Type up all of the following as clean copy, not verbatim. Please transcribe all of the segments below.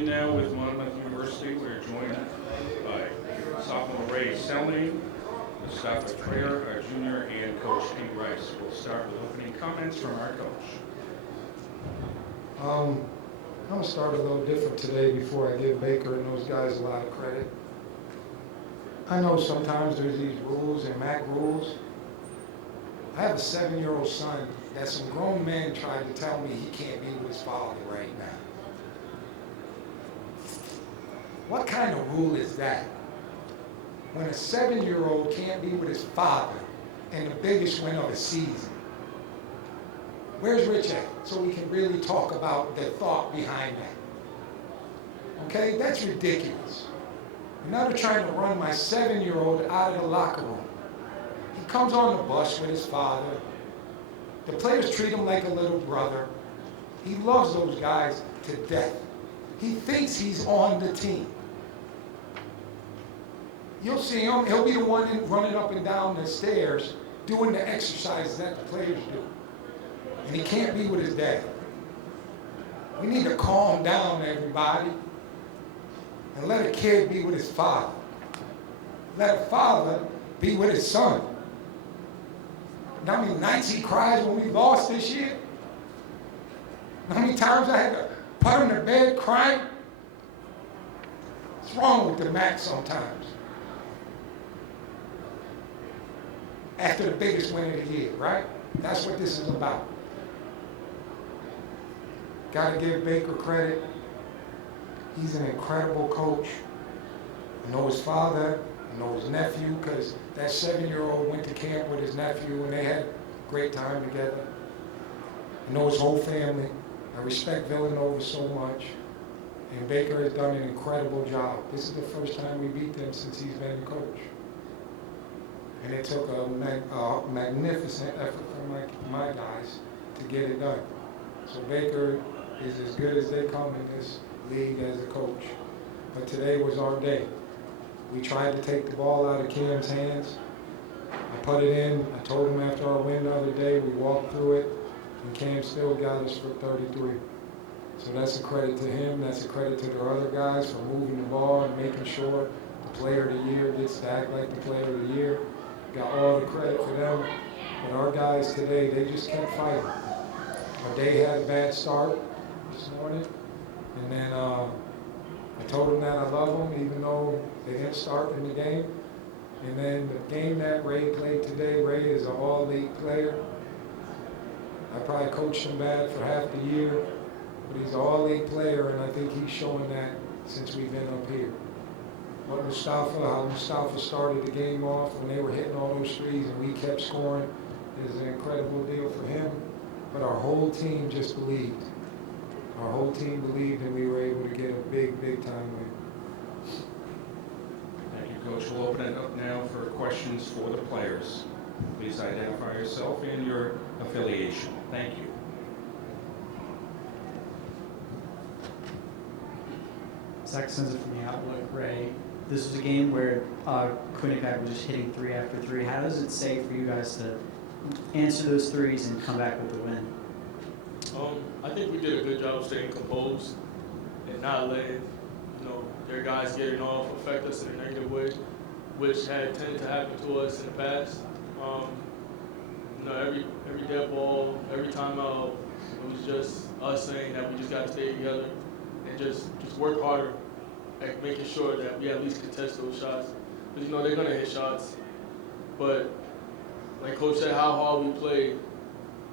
begin now with Monmouth University. We're joined by sophomore Ray Selney, Mustafa Trayer, our junior, and Coach Steve Rice. We'll start with opening comments from our coach. I'm going to start a little different today before I give Baker and those guys a lot of credit. I know sometimes there's these rules and MAAC rules. I have a 7-year-old son that some grown men tried to tell me he can't be with his father right now. What kind of rule is that? When a 7-year-old can't be with his father in the biggest win of the season. Where's Rich at? So we can really talk about the thought behind that. Okay, that's ridiculous. Now they're trying to run my 7-year-old out of the locker room. He comes on the bus with his father. The players treat him like a little brother. He loves those guys to death. He thinks he's on the team. You'll see him, he'll be the one running up and down the stairs doing the exercises that the players do. And he can't be with his dad. We need to calm down, everybody, and let a kid be with his father. Let a father be with his son. How many nights he cries when we lost this year? How many times I had to put him to bed crying? What's wrong with the MAAC sometimes? After the biggest win of the year, right? That's what this is about. Got to give Baker credit. He's an incredible coach. I know his father, I know his nephew, because that 7-year-old went to camp with his nephew and they had a great time together. I know his whole family. I respect Villanova so much. And Baker has done an incredible job. This is the first time we beat them since he's been the coach. And it took a magnificent effort from my guys to get it done. So Baker is as good as they come in this league as a coach. But today was our day. We tried to take the ball out of Cam's hands. I put it in. I told him after our win the other day, we walked through it, and Cam still got us for 33. So that's a credit to him. That's a credit to the other guys for moving the ball and making sure the player of the year gets to act like the player of the year. Got all the credit for them. But our guys today, they just kept fighting. Our day had a bad start this morning, and then I told them that I love them, even though they didn't start in the game. And then the game that Ray played today, Ray is an all-league player. I probably coached him bad for half the year, but he's an all-league player, and I think he's showing that since we've been up here. But how Mustafa started the game off when they were hitting all those threes and we kept scoring is an incredible deal for him. But our whole team just believed. Our whole team believed, and we were able to get a big, big time win. Thank you, Coach. We'll open it up now for questions for the players. Please identify yourself and your affiliation. Thank you. Zach Senza from the Outlook. Ray, this was a game where Quinnipiac was just hitting 3 after 3. How does it say for you guys to answer those threes and come back with the win? I think we did a good job of staying composed and not letting their guys getting off affect us in a negative way, which had tended to happen to us in the past. Every dead ball, every timeout, it was just us saying that we just got to stay together and just work harder at making sure that we at least contest those shots. Because they're gonna hit shots, but like Coach said, how hard we played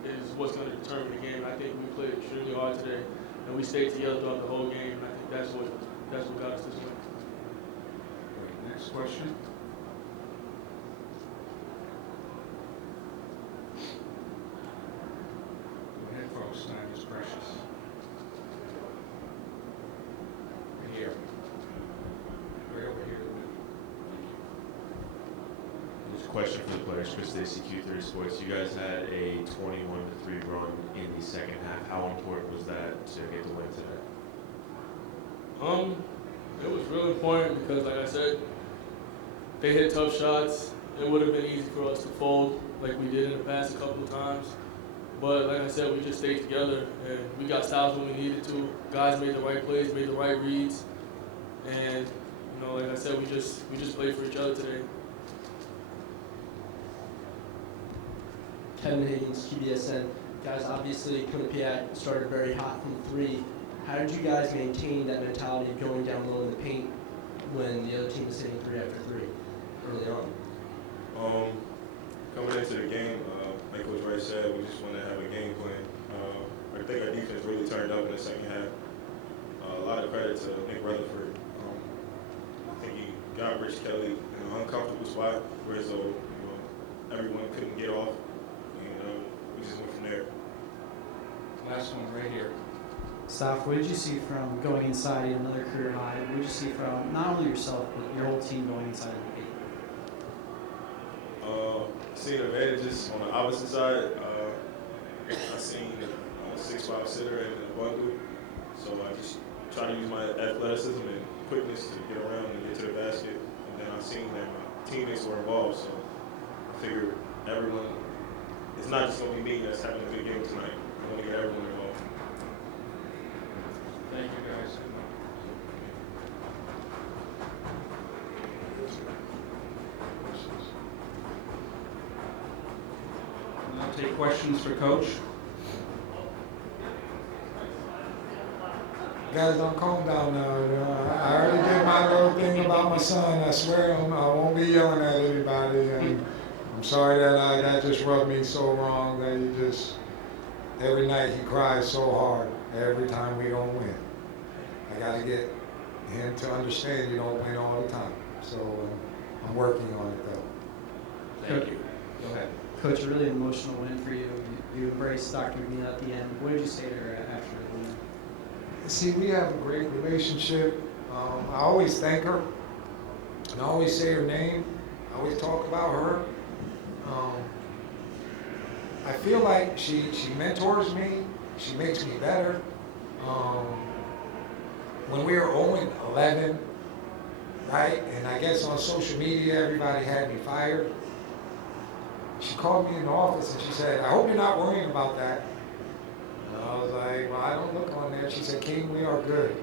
is what's going to determine the game. I think we played extremely hard today, and we stayed together throughout the whole game. And I think that's what got us this win. Great. Next question. Go ahead, folks. Time is precious. Right here. Right over here. Just a question for the players. Chris Stacy, Q3 Sports. You guys had a 21-3 run in the second half. How important was that to get the win today? It was really important because, like I said, they hit tough shots. It would have been easy for us to fold like we did in the past a couple of times. But like I said, we just stayed together and we got stops when we needed to. Guys made the right plays, made the right reads, and like I said, we just played for each other today. Kevin Higgins, QBSN. Guys, obviously Quinnipiac started very hot from 3. How did you guys maintain that mentality of going down low in the paint when the other team was hitting 3 after 3 early on? Coming into the game, like Coach Wright said, we just wanted to have a game plan. I think our defense really turned up in the second half. A lot of credit to Nick Rutherford. I think he got Rich Kelly in an uncomfortable spot, where so everyone couldn't get off. We just went from there. Last one right here. Staff, what did you see from going inside another career high? What did you see from not only yourself, but your whole team going inside of the 8? Seeing advantages on the opposite side. I seen a 6'5" sitter and a bundle, so I just try to use my athleticism and quickness to get around and get to the basket. And then I seen that my teammates were involved, so I figured everyone. It's not just going to be me that's having a good game tonight. I want to get everyone involved. Thank you, guys. I'll take questions for Coach. Guys, don't calm down now. I already did my little thing about my son. I swear I won't be yelling at anybody. And I'm sorry that just rubbed me so wrong that he just, every night he cries so hard every time we don't win. I got to get him to understand you don't win all the time. So I'm working on it though. Thank you. Go ahead. Coach, a really emotional win for you. You embraced Dr. McNeil at the end. What did you say to her after the win? See, we have a great relationship. I always thank her, and I always say her name. I always talk about her. I feel like she mentors me. She makes me better. When we were 0-11, right, and I guess on social media everybody had me fired, she called me in the office and she said, "I hope you're not worrying about that." And I was like, "Well, I don't look on that." She said, "King, we are good.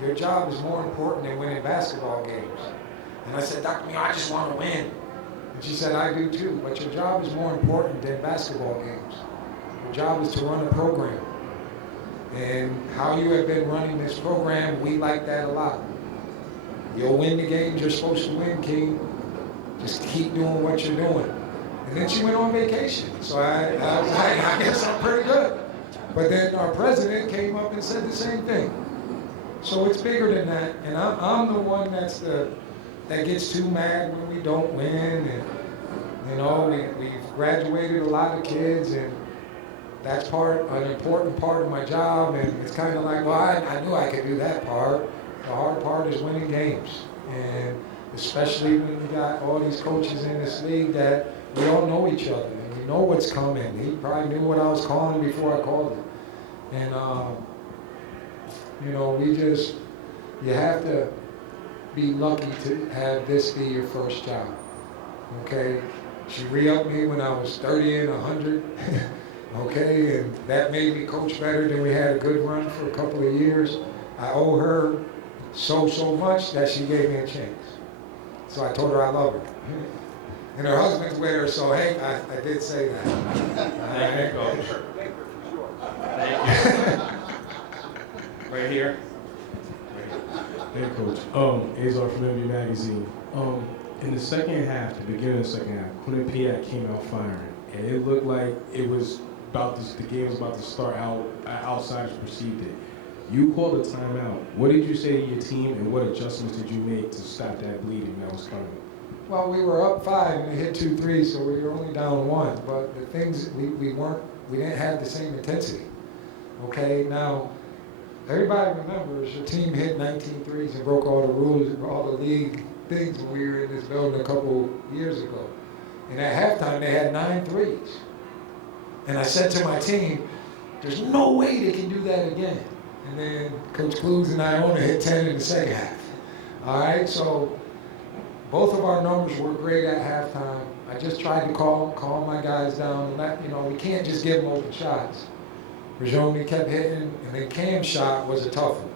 Your job is more important than winning basketball games." And I said, "Dr. Mio, I just want to win." And she said, "I do too, but your job is more important than basketball games. Your job is to run a program. And how you have been running this program, we like that a lot. You'll win the games you're supposed to win, King. Just keep doing what you're doing." And then she went on vacation. So I was like, I guess I'm pretty good. But then our president came up and said the same thing. So it's bigger than that. And I'm the one that gets too mad when we don't win. And we've graduated a lot of kids, and that's an important part of my job. And it's kind of like, well, I knew I could do that part. The hard part is winning games. And especially when you got all these coaches in this league that we all know each other and we know what's coming. He probably knew what I was calling before I called it. And, you have to be lucky to have this be your first job, okay? She re-upped me when I was 30 and 100, okay? And that made me coach better. Then we had a good run for a couple of years. I owe her so much that she gave me a chance. So I told her I love her. And her husband's with her, so hey, I did say that. Thank you, Coach. Thank you. Right here. Hey, Coach. Azar from MB Magazine. In the second half, the beginning of the second half, Quinnipiac came out firing, and it looked like it was the game was about to start out. Outsiders perceived it. You called a timeout. What did you say to your team, and what adjustments did you make to stop that bleeding that was coming? Well, we were up 5 and we hit 2 threes, so we were only down 1. But the things we didn't have the same intensity. Okay, now everybody remembers your team hit 19 threes and broke all the rules, all the league things when we were in this building a couple years ago. And at halftime they had 9 threes. And I said to my team, "There's no way they can do that again." And then Coach Clues and I only hit 10 in the second half. All right, so both of our numbers were great at halftime. I just tried to calm my guys down and let, we can't just give them open shots. Rajoni kept hitting, and then Cam's shot was a tough one.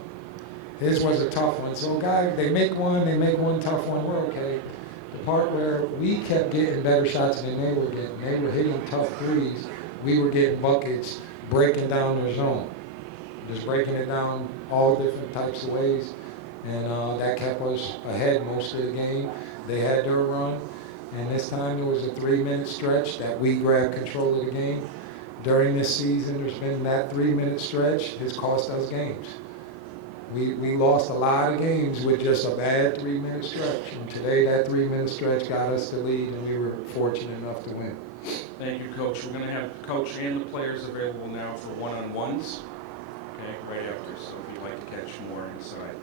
His was a tough one. So they make one tough one, we're okay. The part where we kept getting better shots than they were getting, they were hitting tough threes, we were getting buckets, breaking down their zone. Just breaking it down all different types of ways. And that kept us ahead most of the game. They had their run, and this time it was a 3-minute stretch that we grabbed control of the game. During this season, there's been that 3-minute stretch has cost us games. We lost a lot of games with just a bad 3-minute stretch. And today, that 3-minute stretch got us the lead, and we were fortunate enough to win. Thank you, Coach. We're going to have the coach and the players available now for one-on-ones. Okay, right after. So if you'd like to catch more inside.